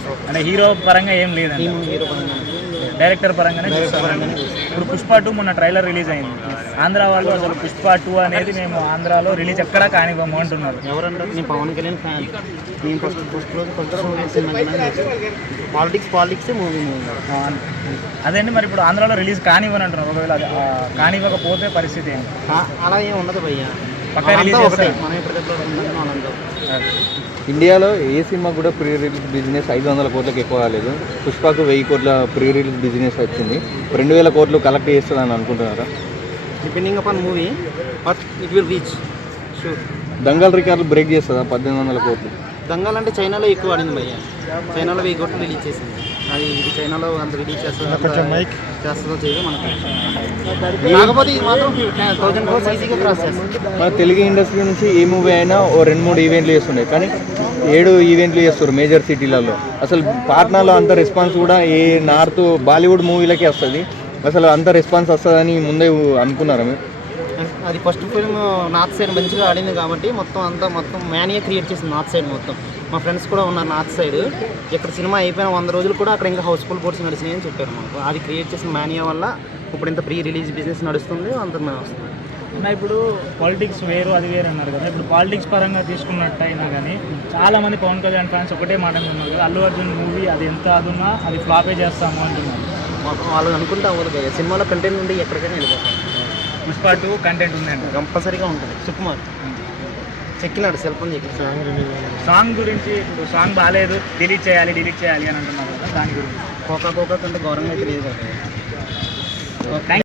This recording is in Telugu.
అంటే హీరో పరంగా ఏం లేదు, హీరో పరంగా డైరెక్టర్ పరంగానే చూస్తాను. ఇప్పుడు పుష్ప 2 మొన్న ట్రైలర్ రిలీజ్ అయింది. ఆంధ్ర వాళ్ళు అసలు పుష్ప 2 అనేది మేము ఆంధ్రాలో రిలీజ్ ఎక్కడా కానివ్వము అంటున్నారు. ఎవరంటారు? నేను పవన్ కళ్యాణ్ ఫ్యాన్. నేను ఫస్ట్ పాలిటిక్స్ మూవీ. అదేంటి మరి ఇప్పుడు ఆంధ్రాలో రిలీజ్ కానివ్వని అంటున్నారు. ఒకవేళ కానివ్వకపోతే పరిస్థితి ఏంటి? అలా ఏం ఉండదు భయ్య, పక్కా రిలీజ్ చేస్తారు. మనం ఎప్పటికప్పుడు ఇండియాలో ఏ సినిమా కూడా ప్రీ రిలీజ్ బిజినెస్ 500 కోట్లకు ఎక్కువ కాలేదు. పుష్పకు 1000 కోట్ల ప్రీ రిలీజ్ బిజినెస్ వచ్చింది. 2000 కోట్లు కలెక్ట్ చేస్తుందని అనుకుంటున్నారా? Depending upon movie but it will reach sure. Dangal రికార్డులు బ్రేక్ చేస్తుందా 1800 కోట్లు? దంగల్ అంటే చైనాలో ఎక్కువ ఆడింది భయ్య. చైనాలో 1000 కోట్లు రిలీజ్ చేసింది. అది ఇది చైనాలో అంత రిలీజ్ చేస్తుందో చేయదు మనకు. కాకపోతే ఇది మాత్రం 1000 కోట్స్ ఈజీగా క్రాస్ చేస్తుంది. మన తెలుగు ఇండస్ట్రీ నుంచి ఏ మూవీ అయినా ఓ 2-3 ఈవెంట్లు చేస్తుండే, కానీ 7 ఈవెంట్లు చేస్తారు మేజర్ సిటీలలో. అసలు పాట్నాలో అంత రెస్పాన్స్ కూడా ఏ నార్త్ బాలీవుడ్ మూవీలకే వస్తుంది. అసలు అంత రెస్పాన్స్ వస్తుందని ముందే అనుకున్నారా మీరు? అది ఫస్ట్ ఫిల్మ్ నార్త్ సైడ్ మంచిగా ఆడింది కాబట్టి మొత్తం మ్యానియా క్రియేట్ చేసింది నార్త్ సైడ్ మొత్తం. మా ఫ్రెండ్స్ కూడా ఉన్నారు నార్త్ సైడ్. ఇక్కడ సినిమా అయిపోయిన 100 రోజులు కూడా అక్కడ ఇంకా హౌస్ఫుల్ కోర్స్ నడిచినాయి అని చెప్పారు మాకు. అది క్రియేట్ చేసిన మ్యానియా వల్ల ఇప్పుడు ఇంత ప్రీ రిలీజ్ బిజినెస్ నడుస్తుంది, అంత వస్తుంది. ఇప్పుడు పాలిటిక్స్ వేరు అది వేరు అన్నారు కదా. ఇప్పుడు పాలిటిక్స్ పరంగా తీసుకున్నట్టయినా కానీ చాలామంది పవన్ కళ్యాణ్ ఫ్యాన్స్ ఒకటే మాట అంటున్నారు కదా, అల్లు అర్జున్ మూవీ అది ఎంత అదున్నా అది ఫ్లాపే చేస్తాము అంటున్నారు. వాళ్ళు అనుకుంటే అవ్వదు కదా, సినిమాలో కంటెంట్ ఉండి ఎక్కడికైనా వెళ్ళిపోతారు. పుష్ప 2 కంటెంట్ ఉందండి, కంపల్సరీగా ఉంటుంది. సుకుమార్ చెక్కినాడు సెల్ ఫోన్ చెక్కి. సాంగ్ గురించి ఇప్పుడు సాంగ్ బాగాలేదు, డిలీట్ చేయాలి అని అంటున్నారు కదా, దాని గురించి కోకా కంటే గౌరవంగా అయితే లేదు కదా.